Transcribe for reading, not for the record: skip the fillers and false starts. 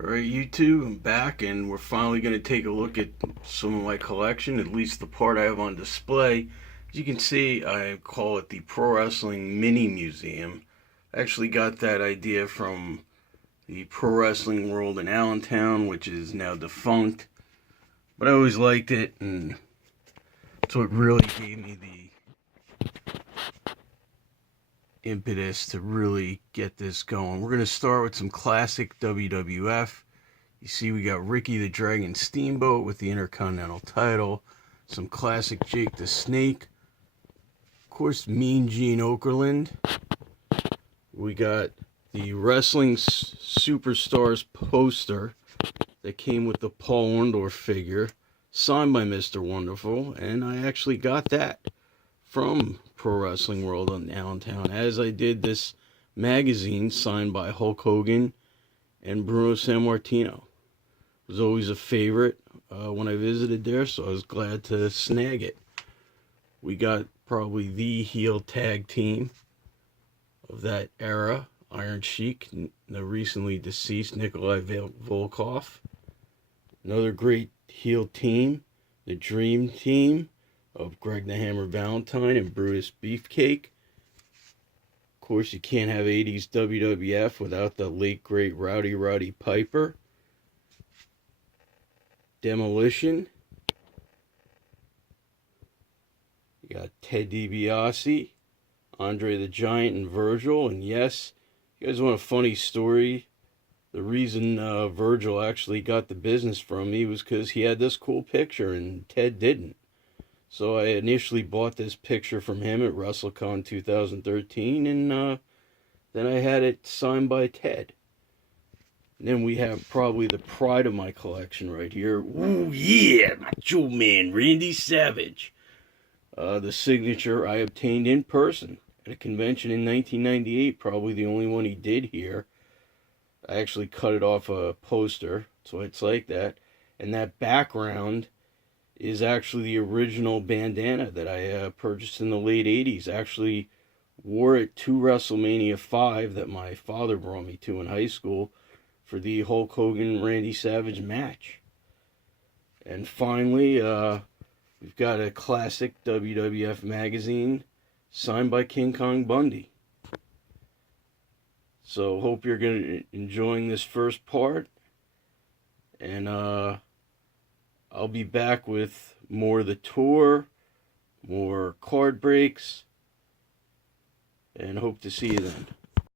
Alright, YouTube, I'm back and we're finally going to take a look at some of my collection, at least the part I have on display. As you can see, I call it the Pro Wrestling Mini Museum. I actually got that idea from the Pro Wrestling World in Allentown, which is now defunct. But I always liked it, and so it really gave me the impetus to really get this going. We're going to start with some classic WWF. You see we got Ricky the Dragon Steamboat with the Intercontinental title. Some classic Jake the Snake. Of course, Mean Gene Okerlund. We got the Wrestling Superstars poster that came with the Paul Orndorff figure, signed by Mr. Wonderful, and I actually got that from Pro Wrestling World in Allentown, as I did this magazine signed by Hulk Hogan and Bruno Sammartino. It was always a favorite when I visited there, so I was glad to snag it. We got probably the heel tag team of that era, Iron Sheik, the recently deceased Nikolai Volkov. Another great heel team, the Dream Team of Greg the Hammer Valentine and Brutus Beefcake. Of course, you can't have 80s WWF without the late great Roddy Piper. Demolition. You got Ted DiBiase, Andre the Giant, and Virgil. And yes, you guys want a funny story? The reason Virgil actually got the business from me was because he had this cool picture and Ted didn't. So I initially bought this picture from him at WrestleCon 2013, and then I had it signed by Ted. And then we have probably the pride of my collection right here. Ooh yeah, Macho Man Randy Savage. The signature I obtained in person at a convention in 1998, probably the only one he did here. I actually cut it off a poster, so it's like that. And that background is actually the original bandana that I purchased in the late 80s. Actually wore it to WrestleMania 5 that my father brought me to in high school for the Hulk Hogan Randy Savage match. And finally, we've got a classic WWF magazine signed by King Kong Bundy. So hope you're enjoying this first part, and I'll be back with more of the tour, more card breaks, and hope to see you then.